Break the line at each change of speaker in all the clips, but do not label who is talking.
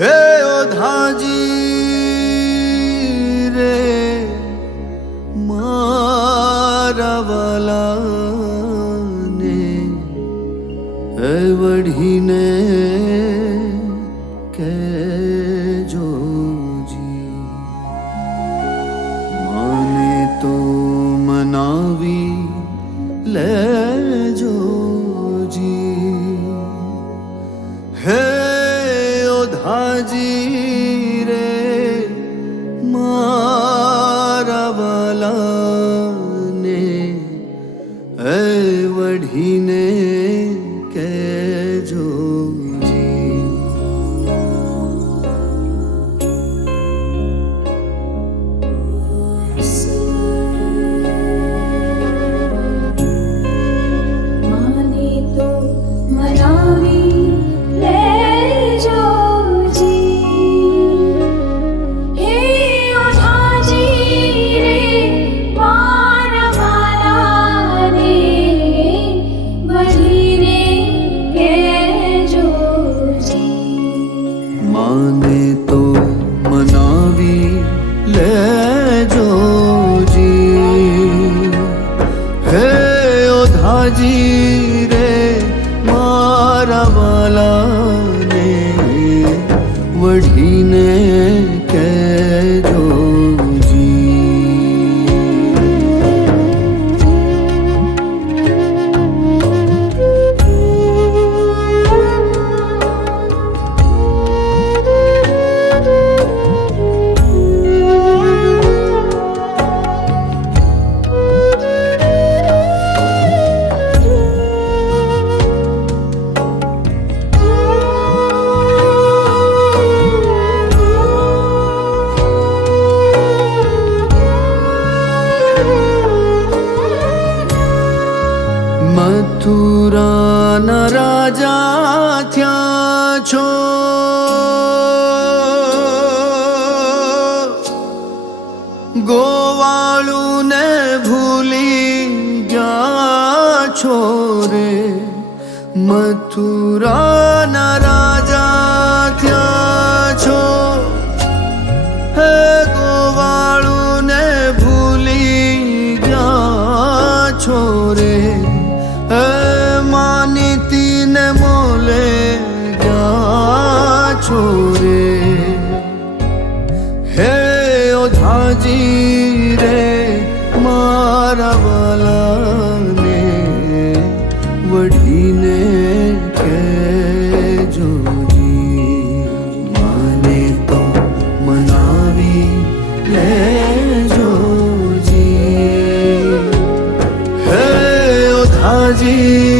હે ઓધાજી રે મારાવાલાને હે વઢીને કહેજોજી માને તો મનાવી લેજોજી હે ઓધાજી મથુરાના રાજા થયા છો. ગોવાળું ને ભૂલી ગયા છો રે. મથુરાના રાજા થયા લેજોજી હે ઓધાજી રે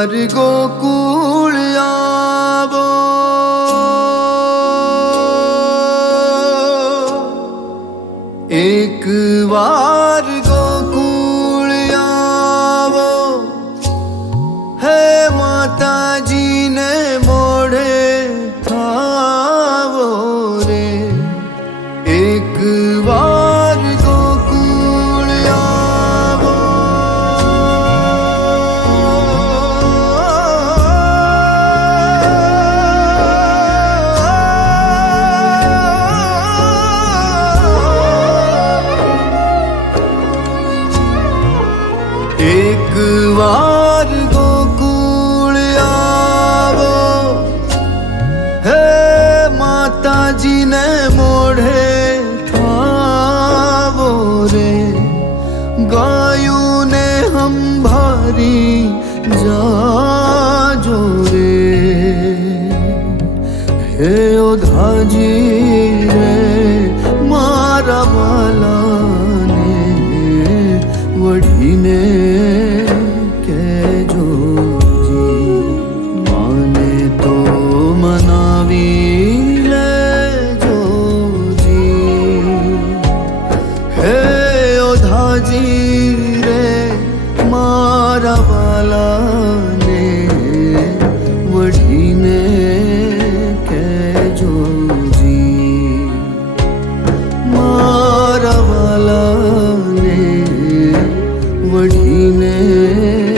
তোমার গোকুল আব। একবার গোকুল আব। হে মাতাজি ne